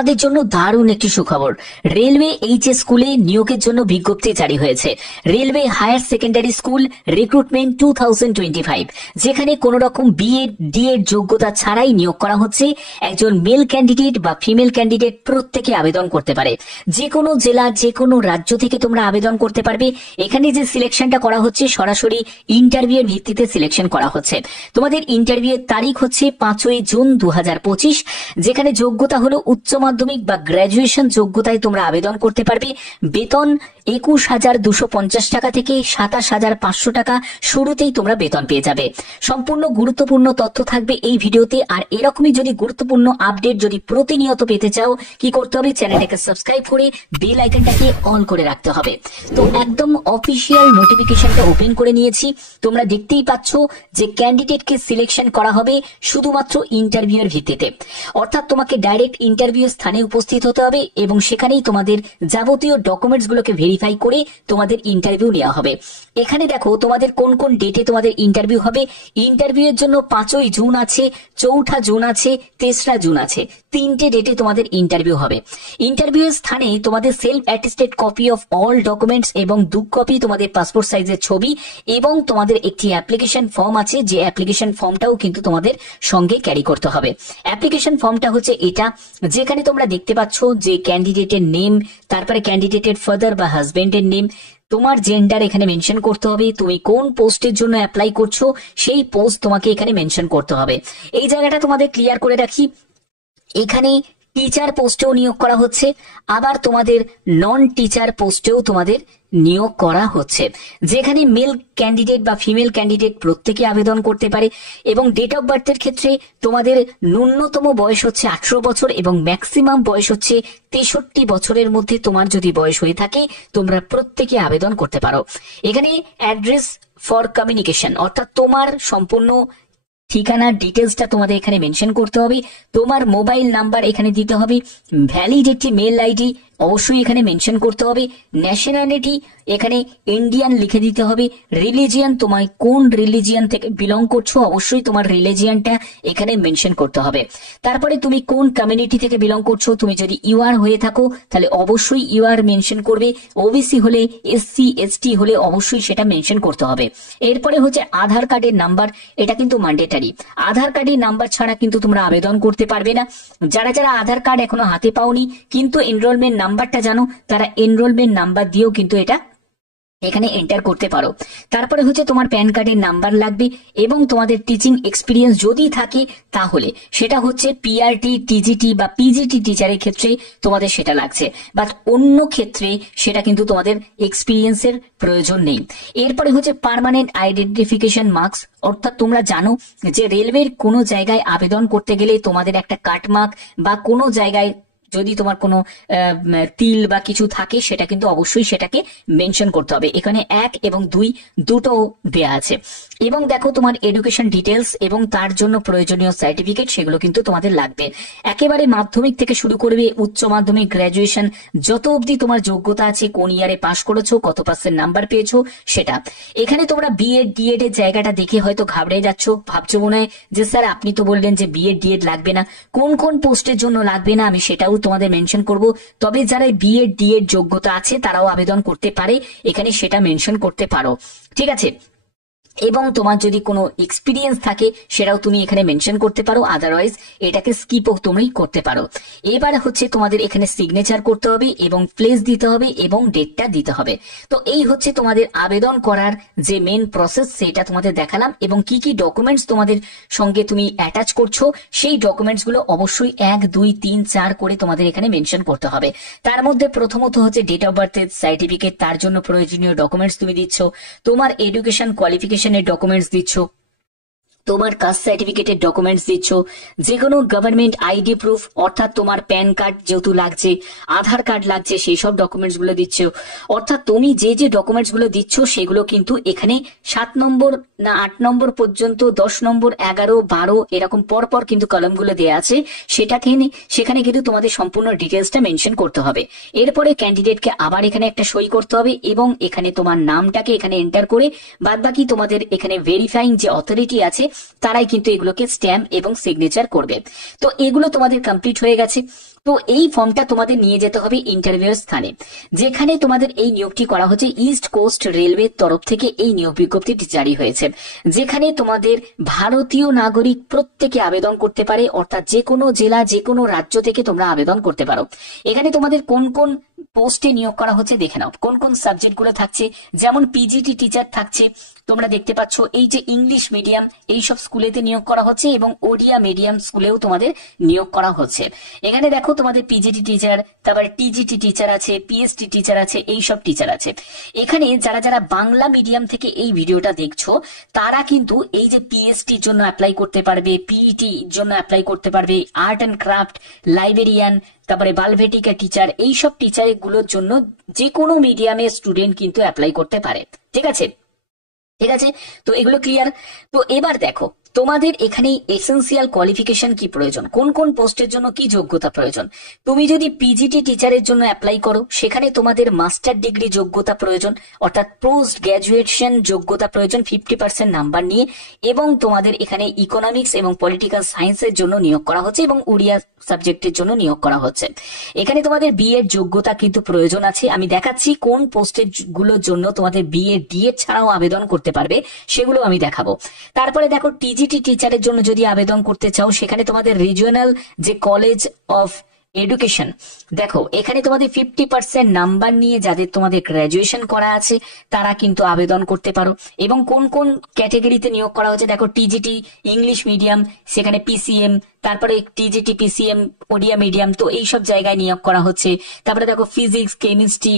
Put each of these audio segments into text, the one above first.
আমাদের জন্য দারুণ একটি সুখবর। রেলওয়ে এইচএস স্কুলে নিয়োগের জন্য বিজ্ঞপ্তি জারি হয়েছে। Railway higher secondary school recruitment 2025, যেখানে কোন রকম বিএড ডিএড যোগ্যতা ছাড়াই নিয়োগ করা হচ্ছে। একজন মেল ক্যান্ডিডেট বা ফিমেল ক্যান্ডিডেট প্রত্যেকে আবেদন করতে পারে। যে কোনো জেলা, যে কোনো রাজ্য থেকে তোমরা আবেদন করতে পারবে। এখানে যে সিলেকশনটা করা হচ্ছে সরাসরি ইন্টারভিউর ভিত্তিতে সিলেকশন করা হচ্ছে। তোমাদের ইন্টারভিউয়ের তারিখ হচ্ছে 5ই জুন 2025, যেখানে যোগ্যতা হলো উচ্চ মাধ্যমিক বা গ্র্যাজুয়েশন যোগ্যতায় তোমরা আবেদন করতে পারবে। বেতন 21,250 টাকা থেকে 27,500 টাকা শুরুতেই তোমরা বেতন পেয়ে যাবে। সম্পূর্ণ গুরুত্বপূর্ণ তথ্য থাকবে এই ভিডিওতে। আর এরকমই যদি গুরুত্বপূর্ণ আপডেট যদি প্রতিনিয়ত পেতে চাও, কি করতে হবে? চ্যানেলটাকে সাবস্ক্রাইব করে বেল আইকনটাকে অন করে রাখতে হবে। তো একদম অফিসিয়াল নোটিফিকেশনটা ওপেন করে নিয়েছি। তোমরা দেখতেই পাচ্ছ যে ক্যান্ডিডেটকে সিলেকশন করা হবে শুধুমাত্র ইন্টারভিউয়ের ভিত্তিতে। অর্থাৎ তোমাকে ডাইরেক্ট ইন্টারভিউ স্থানে উপস্থিত হতে হবে এবং সেখানেই তোমাদের যাবতীয় ডকুমেন্টস গুলোকে ভেরিফাই করে তোমাদের ইন্টারভিউ নেওয়া হবে। এখানে দেখো তোমাদের কোন কোন ডেটে তোমাদের ইন্টারভিউ হবে। ইন্টারভিউয়ের জন্য 5ই জুন আছে, 4 জুন আছে, 3রা জুন আছে। 3টে ডেটে তোমাদের ইন্টারভিউ হবে। ইন্টারভিউয়ের স্থানে তোমাদের self attested copy of all documents এবং 2 কপি তোমাদের পাসপোর্ট সাইজের ছবি এবং তোমাদের একটি অ্যাপ্লিকেশন ফর্ম আছে, যে অ্যাপ্লিকেশন ফর্মটাও কিন্তু তোমাদের সঙ্গে ক্যারি করতে হবে। অ্যাপ্লিকেশন ফর্মটা হচ্ছে এটা, যেখানে তোমরা দেখতে পাচ্ছ যে ক্যান্ডিডেটের নেম, তারপরে ক্যান্ডিডেটের ফাদার বা হাজবেন্ডের নেম, তোমার জেন্ডার এখানে মেনশন করতে হবে, তুমি কোন পোস্টের জন্য অ্যাপ্লাই করছো সেই পোস্ট তোমাকে এখানে মেনশন করতে হবে। এই জায়গাটা তোমাদের ক্লিয়ার করে রাখি। এখানে টিচার পোস্টেও নিয়োগ করা হচ্ছে, আবার তোমাদের নন টিচার পোস্টেও তোমাদের নিয়োগ করা হচ্ছে, যেখানে মেল ক্যান্ডিডেট বা ফিমেল ক্যান্ডিডেট প্রত্যেকে আবেদন করতে পারে। এবং ডেট অফ বার্থের ক্ষেত্রে তোমাদের ন্যূনতম বয়স হচ্ছে 18 বছর এবং ম্যাক্সিমাম বয়স হচ্ছে 63 বছরের মধ্যে তোমার যদি বয়স হয়ে থাকে তোমরা প্রত্যেকে আবেদন করতে পারো। এখানে অ্যাড্রেস ফর কমিউনিকেশন, অর্থাৎ তোমার সম্পূর্ণ ঠিকানার ডিটেলসটা তোমাদের এখানে মেনশন করতে হবে। তোমার মোবাইল নাম্বার এখানে দিতে হবে। ভ্যালিড একটি মেল আইডি অবশ্যই এখানে মেনশন করতে হবে। ন্যাশনালিটি এখানে ইন্ডিয়ান লিখে দিতে হবে। রিলিজিয়ান, তোমায় কোন রিলিজিয়ান থেকে বিলং করছো অবশ্যই তোমার রিলিজিয়ানটা এখানে মেনশন করতে হবে। তারপরে তুমি কোন কমিউনিটি থেকে বিলং করছো, তুমি যদি ইউআর হয়ে থাকো তাহলে অবশ্যই ইউআর মেনশন করবে। ওবিসি হলে, এসসি এসটি হলে অবশ্যই সেটা মেনশন করতে হবে। এরপরে হচ্ছে আধার কার্ডের নাম্বার, এটা কিন্তু ম্যান্ডেটরি। আধার কার্ডের নাম্বার ছাড়া কিন্তু তোমরা আবেদন করতে পারবে না। যারা যারা আধার কার্ড এখনো হাতে পাওনি কিন্তু এনরোলমেন্ট নাম্বারটা জানো, তারা এনরোলমেন্ট নাম্বার দিয়েও কিন্তু এটা এখানে এন্টার করতে পারো। তারপরে হচ্ছে তোমার প্যান কার্ডের নাম্বার লাগবে এবং তোমাদের টিচিং এক্সপিরিয়েন্স যদি থাকে তাহলে সেটা হচ্ছে পিআরটি, টিজিটি বা পিজিটি টিচারের ক্ষেত্রে তোমাদের সেটা লাগছে, বাট অন্য ক্ষেত্রে সেটা কিন্তু তোমাদের এক্সপিরিয়েন্সের প্রয়োজন নেই। এরপরে হচ্ছে পার্মানেন্ট আইডেন্টিফিকেশন মার্কস, অর্থাৎ তোমরা জানো যে রেলওয়ের কোনো জায়গায় আবেদন করতে গেলে তোমাদের একটা কাটমার্ক বা কোনো জায়গায় যদি তোমার কোনো তিল বা কিছু থাকে সেটা কিন্তু অবশ্যই সেটাকে মেনশন করতে হবে। এখানে 1 এবং 2 দুটো দেয়া আছে। এবং দেখো তোমার এডুকেশন ডিটেলস এবং তার জন্য প্রয়োজনীয় সার্টিফিকেট সেগুলো কিন্তু তোমাদের লাগবে। একেবারে মাধ্যমিক থেকে শুরু করবে উচ্চ মাধ্যমিক, গ্র্যাজুয়েশন, যত অবধি তোমার যোগ্যতা আছে, কোন ইয়ারে পাশ করেছো, কত পার্সেন্ট নাম্বার পেয়েছো সেটা। এখানে তোমরা বিএড ডিএড এর জায়গাটা দেখে হয়তো ঘাবড়ে যাচ্ছ, ভাবছো মনে হয় যে স্যার আপনি তো বললেন যে বিএড ডিএড লাগবে না, কোন কোন পোস্টের জন্য লাগবে না আমি সেটাও তোমাদের মেনশন করব। তবে যারা বিএড ডিএড যোগ্যতা আছে তারাও আবেদন করতে পারে, এখানে সেটা মেনশন করতে পারো, ঠিক আছে। এবং তোমার যদি কোনো এক্সপিরিয়েন্স থাকে সেটাও তুমি এখানে মেনশন করতে পারো, আদারওয়াইজ এটাকে স্কিপও তুমি করতে পারো। এবার হচ্ছে তোমাদের এখানে সিগনেচার করতে হবে এবং প্লেস দিতে হবে এবং ডেটটা দিতে হবে। তো এই হচ্ছে তোমাদের আবেদন করার যে মেন প্রসেস, সেটা তোমাদের দেখালাম। এবং কি কি ডকুমেন্টস তোমাদের সঙ্গে তুমি অ্যাটাচ করছো সেই ডকুমেন্টস গুলো অবশ্যই 1 2 3 4 করে তোমাদের এখানে মেনশন করতে হবে। তার মধ্যে প্রথমত হচ্ছে ডেট অফ বার্থের সার্টিফিকেট, তার জন্য প্রয়োজনীয় ডকুমেন্টস তুমি দিচ্ছ, তোমার এডুকেশন কোয়ালিফিকেশন ডকুমেন্টস দিচ্ছ, তোমার কাস্ট সার্টিফিকেটের ডকুমেন্টস দিচ্ছ, যে কোনো গভর্নমেন্ট আইডি প্রুফ অর্থাৎ তোমার প্যান কার্ড যেহেতু লাগছে, আধার কার্ড লাগছে, সেই সব ডকুমেন্টস গুলো দিচ্ছ। অর্থাৎ তুমি যে যে ডকুমেন্টস গুলো দিচ্ছ সেগুলো কিন্তু এখানে 7 নম্বর না 8 নম্বর পর্যন্ত, 10 নম্বর, 11, 12 এরকম পরপর কিন্তু কলামগুলো দেওয়া আছে, সেখানে কিন্তু তোমাদের সম্পূর্ণ ডিটেলসটা মেনশন করতে হবে। এরপরে ক্যান্ডিডেটকে আবার এখানে একটা সই করতে হবে এবং এখানে তোমার নামটাকে এখানে এন্টার করে বাদবাকি তোমাদের এখানে ভেরিফাইং যে অথরিটি আছে তারাই কিন্তু এগুলোকে স্ট্যাম্প এবং সিগনেচার করবে। তো এগুলো তোমাদের কমপ্লিট হয়ে গেছে। তো এই ফর্মটা তোমাদের নিয়ে যেতে হবে ইন্টারভিউর স্থানে, যেখানে তোমাদের এই নিয়োগটি করা হচ্ছে। ইস্ট কোস্ট রেলওয়ের তরফ থেকে এই নিয়োগ বিজ্ঞপ্তিটি জারি হয়েছে, যেখানে তোমাদের ভারতীয় নাগরিক প্রত্যেকে আবেদন করতে পারে, অর্থাৎ যে কোনো জেলা, যে কোনো রাজ্য থেকে তোমরা আবেদন করতে পারো। এখানে তোমাদের কোন কোন পোস্টে নিয়োগ করা হচ্ছে দেখে নাও, কোন কোন সাবজেক্ট গুলো থাকছে। যেমন পিজিটি টিচার থাকছে, তোমরা দেখতে পাচ্ছ এই যে ইংলিশ মিডিয়াম এইসব স্কুলেতে নিয়োগ করা হচ্ছে, এবং ওড়িয়া মিডিয়াম স্কুলেও তোমাদের নিয়োগ করা হচ্ছে। এখানে দেখো তোমাদের পিজিটি টিচার, তারপর টিজিটি টিচার আছে, পিএসটি টিচার আছে, এইসব টিচার আছে। এখানে যারা যারা বাংলা মিডিয়াম থেকে এই ভিডিওটা দেখছো, তারা কিন্তু এই যে পিএসটির জন্য অ্যাপ্লাই করতে পারবে, পিইটি জন্য অ্যাপ্লাই করতে পারবে, আর্ট অ্যান্ড ক্রাফট, লাইব্রেরিয়ান, তারপরে বালভেটিকা টিচার, এইসব টিচার গুলোর জন্য যে কোনো মিডিয়ামের স্টুডেন্ট কিন্তু অ্যাপ্লাই করতে পারে। ঠিক আছে, ঠিক আছে, তো এগুলো ক্লিয়ার। তো এবার দেখো তোমাদের এখানে এসেন্সিয়াল কোয়ালিফিকেশন কি প্রয়োজন, কোন কোন পোস্টের জন্য কি যোগ্যতা প্রয়োজন। তুমি যদি পিজিটি টিচারের জন্য অ্যাপ্লাই করো, সেখানে তোমাদের মাস্টার ডিগ্রি যোগ্যতা প্রয়োজন, অর্থাৎ পোস্ট গ্র্যাজুয়েশন যোগ্যতা প্রয়োজন 50% নাম্বার নিয়ে, এবং তোমাদের এখানে ইকোনমিক্স এবং পলিটিক্যাল সায়েন্সের জন্য নিয়োগ করা হচ্ছে, এবং উড়িয়া সাবজেক্টের জন্য নিয়োগ করা হচ্ছে। এখানে তোমাদের বিএড যোগ্যতা কিন্তু প্রয়োজন আছে। আমি দেখাচ্ছি কোন পোস্টের গুলোর জন্য তোমাদের বিএড ডিএড ছাড়াও আবেদন করতে পারবে, সেগুলো আমি দেখাবো। তারপরে দেখো টিজিটি টিচারের জন্য যদি আবেদন করতে চাও, সেখানে তোমাদের রিজিওনাল যে কলেজ অফ এডুকেশন, দেখো এখানে তোমাদের 50% নাম্বার নিয়ে যাদের তোমাদের গ্র্যাজুয়েশন করা আছে তারা কিন্তু আবেদন করতে পারো। এবং কোন কোন ক্যাটাগরিতে নিয়োগ করা হচ্ছে দেখো, টিজিটি ইংলিশ মিডিয়াম, সেখানে পিসিএম, তারপরে টিজিটি পিসিএম ওড়িয়া মিডিয়াম, তো এইসব জায়গায় নিয়োগ করা হচ্ছে। তারপরে দেখো ফিজিক্স, কেমিস্ট্রি,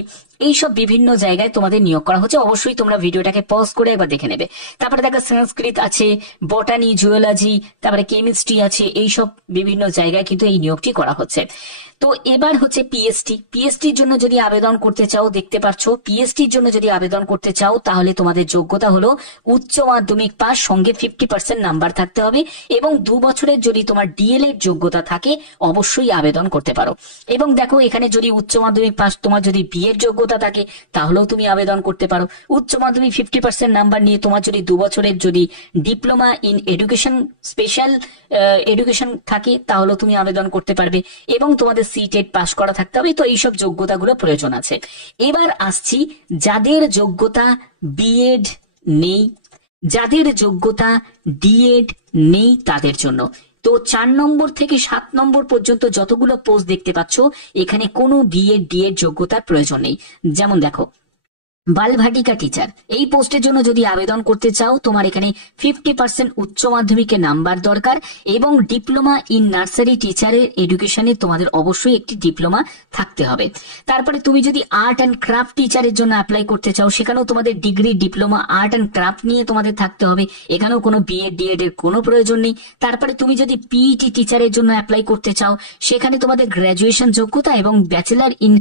এইসব বিভিন্ন জায়গায় তোমাদের নিয়োগ করা হচ্ছে। অবশ্যই তোমরা ভিডিওটাকে পজ করে একবার দেখে নেবে। তারপরে দেখো সংস্কৃত আছে, বটানি, জুওলজি, তারপরে কেমিস্ট্রি আছে, এইসব বিভিন্ন জায়গায় কিন্তু এই নিয়োগটি করা হচ্ছে। তো এবার হচ্ছে পিএসটি। পিএসটির জন্য যদি আবেদন করতে চাও, দেখতে পাচ্ছ পিএসটির জন্য যদি আবেদন করতে চাও, তাহলে তোমাদের যোগ্যতা হলো উচ্চ মাধ্যমিক পাস, সঙ্গে 50% নাম্বার থাকতে হবে, এবং 2 বছরের যদি তোমার ডিএলএড যোগ্যতা থাকে অবশ্যই আবেদন করতে পারো। এবং দেখো এখানে যদি উচ্চ মাধ্যমিক পাস, তোমার যদি বিএড যোগ্যতা থাকে তাহলেও তুমি আবেদন করতে পারো। উচ্চ মাধ্যমিক 50% নাম্বার নিয়ে তোমার যদি 2 বছরের যদি diploma in education, special education থাকে তাহলেও তুমি আবেদন করতে পারবে, এবং তোমাদের সিটেট পাস করা থাকতে হবে। তো এইসব যোগ্যতাগুলো প্রয়োজন আছে। এবার আসছি যাদের যোগ্যতা বিএড নেই, যাদের যোগ্যতা ডিএড নেই তাদের জন্য। তো 4 নম্বর থেকে 7 নম্বর পর্যন্ত যতগুলো পোস্ট দেখতে পাচ্ছ, এখানে কোনো বিএড ডিএড যোগ্যতার প্রয়োজন নেই। যেমন দেখো বালভাটিকা টিচার, এই পোস্টের জন্য যদি আবেদন করতে চাও, তোমার এখানে 50% উচ্চ মাধ্যমিকের নাম্বার দরকার, এবং ডিপ্লোমা ইন নার্সারি টিচারের এডুকেশনে তোমাদের অবশ্যই একটি ডিপ্লোমা থাকতে হবে। তারপরে তুমি যদি আর্ট অ্যান্ড ক্রাফট টিচারের জন্য অ্যাপ্লাই করতে চাও, সেখানেও তোমাদের degree diploma art and craft নিয়ে তোমাদের থাকতে হবে, এখানেও কোনো বিএড ডিএড এর কোনো প্রয়োজন নেই। তারপরে তুমি যদি পিইটি টিচারের জন্য অ্যাপ্লাই করতে চাও, সেখানে তোমাদের গ্র্যাজুয়েশন যোগ্যতা এবং ব্যাচেলার ইন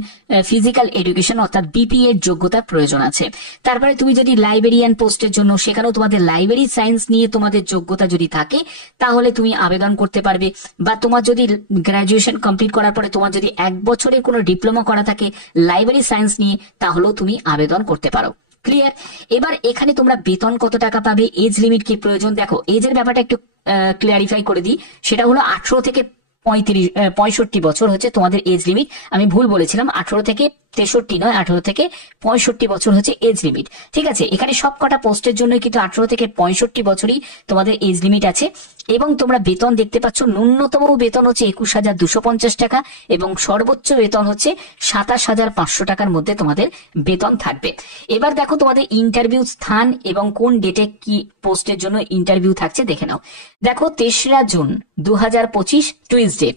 ফিজিক্যাল এডুকেশন অর্থাৎ বিপিএড যোগ্যতা প্রয়োজন আছে। তারপরে তুমি যদি লাইব্রেরিয়ান পোস্টের জন্য, সেখানেও তোমাদের লাইব্রেরি সায়েন্স নিয়ে তোমাদের যোগ্যতা যদি থাকে তাহলে তুমি আবেদন করতে পারবে। বা তোমার যদি গ্র্যাজুয়েশন কমপ্লিট করার পরে তোমার যদি 1 বছরের কোনো ডিপ্লোমা করা থাকে লাইব্রেরি সায়েন্স নিয়ে, তাহলেও তুমি আবেদন করতে পারো। ক্লিয়ার? এবার এখানে তোমরা বেতন কত টাকা পাবে, এজ লিমিট কি প্রয়োজন, দেখো এজের ব্যাপারটা একটু ক্লিয়ারিফাই করে দিই। সেটা হলো 18 থেকে 65 বছর হচ্ছে তোমাদের এজ লিমিট। আমি ভুল বলেছিলাম, 18 থেকে 63 নয়, 18 থেকে 65 বছর হচ্ছে এজ লিমিট। ঠিক আছে, এখানে সব কটা পোস্টের জন্য কিন্তু 18 থেকে 65 বছরই তোমাদের এজ লিমিট আছে। এবং তোমরা বেতন দেখতে পাচ্ছ, ন্যূনতম বেতন হচ্ছে 21,250 টাকা, এবং সর্বোচ্চ বেতন হচ্ছে 27,500 টাকার মধ্যে তোমাদের বেতন থাকবে। এবার দেখো তোমাদের ইন্টারভিউ স্থান এবং কোন ডেটে কি পোস্টের জন্য ইন্টারভিউ থাকছে দেখে নাও। দেখো 3রা জুন 2025 টুইসডে,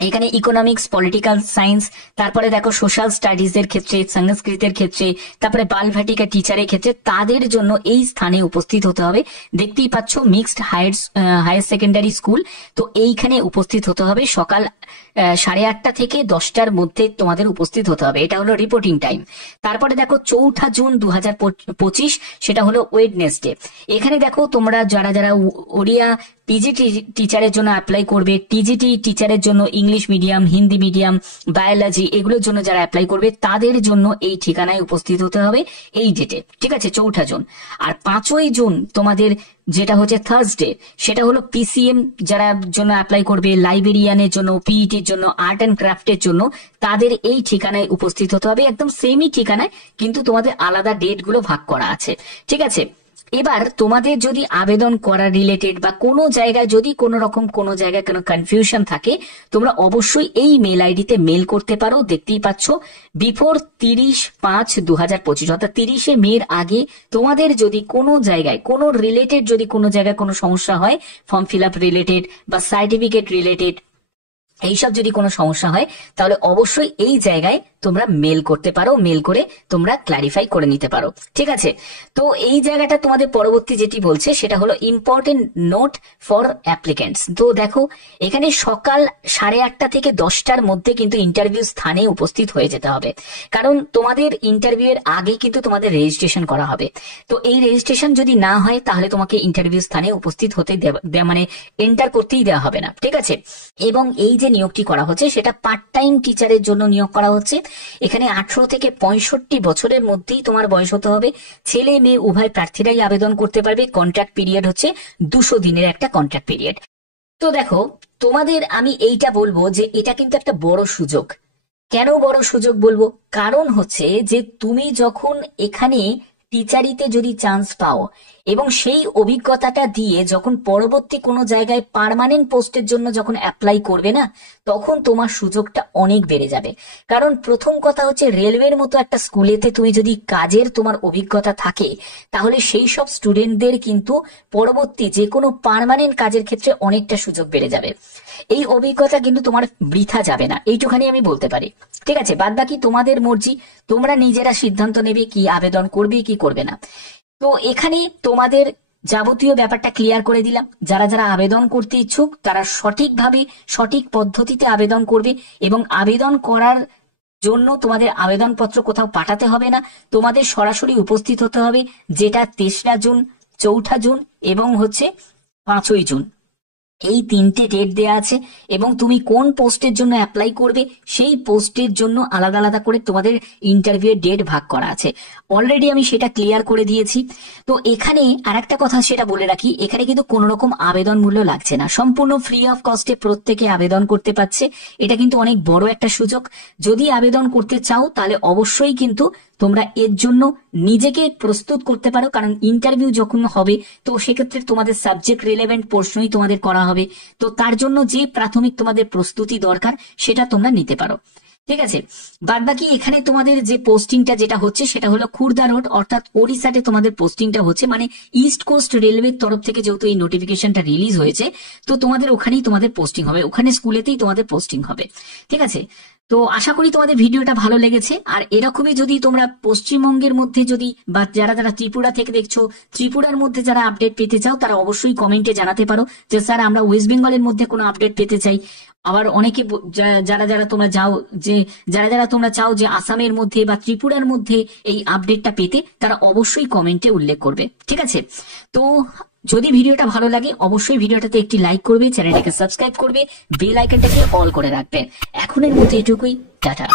এখানে ইকোনমিক্স, পলিটিক্যাল সায়েন্স, তারপরে দেখো সোশ্যাল স্টাডিজ এর ক্ষেত্রে, সংস্কৃতের ক্ষেত্রে, তারপরে বালভাটিকা টিচারের ক্ষেত্রে তাদের জন্য এই স্থানে উপস্থিত হতে হবে। দেখতেই পাচ্ছ মিক্সড হায়ার সেকেন্ডারি স্কুল, তো এইখানে উপস্থিত হতে হবে সকাল 8:30 থেকে 10টার মধ্যে তোমাদের উপস্থিত হতে হবে। এটা হলো রিপোর্টিং টাইম। তারপরে দেখো 4 জুন 2025, সেটা হলো ওয়েডনেসডে। এখানে দেখো তোমরা যারা যারা ওড়িয়া পিজিটি টিচারের জন্য অ্যাপ্লাই করবে, টিজিটি টিচারের জন্য English medium, Hindi medium, biology এগুলোর জন্য যারা অ্যাপ্লাই করবে তাদের জন্য এই ঠিকানায় উপস্থিত হতে হবে এই ডেটে। ঠিক আছে, 4 জুন। আর 5 জুন তোমাদের যেটা হচ্ছে থার্সডে, সেটা হলো পিসিএম যারা জন্য অ্যাপ্লাই করবে, লাইব্রেরিয়ানের জন্য, পিইটির জন্য, আর্ট অ্যান্ড ক্রাফটের জন্য, তাদের এই ঠিকানায় উপস্থিত হতে হবে, একদম সেমই ঠিকানায়, কিন্তু তোমাদের আলাদা ডেট গুলো ভাগ করা আছে। ঠিক আছে, এবার তোমাদের যদি আবেদন করা রিলেটেড বা কোনো জায়গায় যদি কোনো রকম কোনো জায়গায় কোনো কনফিউশন থাকে, তোমরা অবশ্যই এই মেল আইডিতে মেল করতে পারো। দেখতেই পাচ্ছ, বিফোর 30/5/2025, অর্থাৎ 30শে মের আগে তোমাদের যদি কোনো জায়গায় কোনো রিলেটেড যদি কোনো জায়গায় কোনো সমস্যা হয়, ফর্ম ফিল আপ রিলেটেড বা সার্টিফিকেট রিলেটেড, এইসব যদি কোনো সমস্যা হয়, তাহলে অবশ্যই এই জায়গায় তোমরা মেল করতে পারো, মেল করে তোমরা ক্লারিফাই করে নিতে পারো। ঠিক আছে, তো এই জায়গাটা তোমাদের পরবর্তী যেটি বলছে সেটা হলো ইম্পর্টেন্ট নোট ফর অ্যাপ্লিকেন্টস। তো দেখো, এখানে সকাল 8:30 থেকে 10টার মধ্যে কিন্তু ইন্টারভিউ স্থানে উপস্থিত হয়ে যেতে হবে, কারণ তোমাদের ইন্টারভিউ এর আগে কিন্তু তোমাদের রেজিস্ট্রেশন করা হবে। তো এই রেজিস্ট্রেশন যদি না হয়, তাহলে তোমাকে ইন্টারভিউ স্থানে উপস্থিত হতে মানে এন্টার করতেই দেওয়া হবে না। ঠিক আছে, এবং এই যে নিয়োগটি করা হচ্ছে সেটা পার্ট টাইম টিচারের জন্য নিয়োগ করা হচ্ছে। এখানে 18 থেকে 65 বছরের মধ্যেই তোমার বয়স হতে হবে। ছেলে মেয়ে উভয় প্রার্থীরাই আবেদন করতে পারবে। কন্ট্রাক্ট পিরিয়ড হচ্ছে 200 দিনের একটা কন্ট্রাক্ট পিরিয়ড। তো দেখো, তোমাদের আমি এইটা বলবো যে এটা কিন্তু একটা বড় সুযোগ। কেন বড় সুযোগ বলবো? কারণ হচ্ছে যে তুমি যখন এখানে টিচারিতে যদি চান্স পাও এবং সেই অভিজ্ঞতাটা দিয়ে যখন পরবর্তী কোনো জায়গায় পার্মানেন্ট পোস্টের জন্য যখন অ্যাপ্লাই করবে না, তখন তোমার সুযোগটা অনেক বেড়ে যাবে। কারণ প্রথম কথা হচ্ছে, রেলওয়ের মতো একটা স্কুলেতে তুমি যদি কাজের তোমার অভিজ্ঞতা থাকে, তাহলে সেই সব স্টুডেন্টদের কিন্তু পরবর্তী যে কোনো পার্মানেন্ট কাজের ক্ষেত্রে অনেকটা সুযোগ বেড়ে যাবে। এই অভিজ্ঞতা কিন্তু তোমার বৃথা যাবে না, এইটুখানি আমি বলতে পারি। ঠিক আছে, বাদ বাকি তোমাদের মর্জি, তোমরা নিজেরা সিদ্ধান্ত নেবে কি আবেদন করবে কি করবে না। তো এখানে তোমাদের যাবতীয় ব্যাপারটা ক্লিয়ার করে দিলাম। যারা যারা আবেদন করতে ইচ্ছুক, তারা সঠিকভাবে সঠিক পদ্ধতিতে আবেদন করবে, এবং আবেদন করার জন্য তোমাদের আবেদনপত্র কোথাও পাঠাতে হবে না, তোমাদের সরাসরি উপস্থিত হতে হবে, যেটা 3রা জুন, 4ঠা জুন এবং হচ্ছে 5ই জুন। এই 3টে ডেট দেয়া আছে, এবং তুমি কোন পোস্টের জন্য অ্যাপ্লাই করবে সেই পোস্টের জন্য আলাদা আলাদা করে তোমাদের ইন্টারভিউ ডেট ভাগ করা আছে। অলরেডি আমি সেটা ক্লিয়ার করে দিয়েছি। তো এখানে আরেকটা কথা সেটা বলে রাখি, এখানে কিন্তু কোনো রকম আবেদন মূল্য লাগছে না, সম্পূর্ণ ফ্রি অফ কস্টে প্রত্যেকে আবেদন করতে পারছে। এটা কিন্তু অনেক বড় একটা সুযোগ। যদি আবেদন করতে চাও, তাহলে অবশ্যই কিন্তু তোমরা এর জন্য নিজেকে প্রস্তুত করতে পারো, কারণ ইন্টারভিউ যখন হবে, তো সেক্ষেত্রে তোমাদের সাবজেক্ট রিলেভেন্ট প্রশ্নই তোমাদের করা হবে। তো তার জন্য যে প্রাথমিক তোমাদের প্রস্তুতি দরকার, সেটা তোমরা নিতে পারো। ঠিক আছে, বাদ বাকি এখানে তোমাদের যে পোস্টিংটা যেটা হচ্ছে সেটা হলো খুর্দা রোড, অর্থাৎ ওড়িশাতে তোমাদের পোস্টিংটা হচ্ছে, মানে ইস্ট কোস্ট রেলওয়ের তরফ থেকে যেহেতু এই নোটিফিকেশনটা রিলিজ হয়েছে, তো তোমাদের ওখানেই তোমাদের পোস্টিং হবে, ওখানে স্কুলেতেই তোমাদের পোস্টিং হবে। ঠিক আছে, তো আশা করি তোমাদের ভিডিওটা ভালো লেগেছে। আর এরকমই যদি তোমরা পশ্চিমবঙ্গের মধ্যে যদি, বা যারা যারা ত্রিপুরা থেকে দেখছো, ত্রিপুরার মধ্যে যারা আপডেট পেতে চাও, তারা অবশ্যই কমেন্টে জানাতে পারো যে স্যার আমরা ওয়েস্ট বেঙ্গলের মধ্যে কোনো আপডেট পেতে চাই। আবার অনেকে যারা যারা তোমরা চাও যে আসামের মধ্যে বা ত্রিপুরার মধ্যে এই আপডেটটা পেতে, তারা অবশ্যই কমেন্টে উল্লেখ করবে। ঠিক আছে, তো যদি ভিডিওটা ভালো লাগে, অবশ্যই ভিডিওটাতে একটি লাইক করবে, চ্যানেলটাকে সাবস্ক্রাইব করবে, বেল আইকনটাকে অল করে রাখবে। এখনের মধ্যে এটুকুই, টাটা।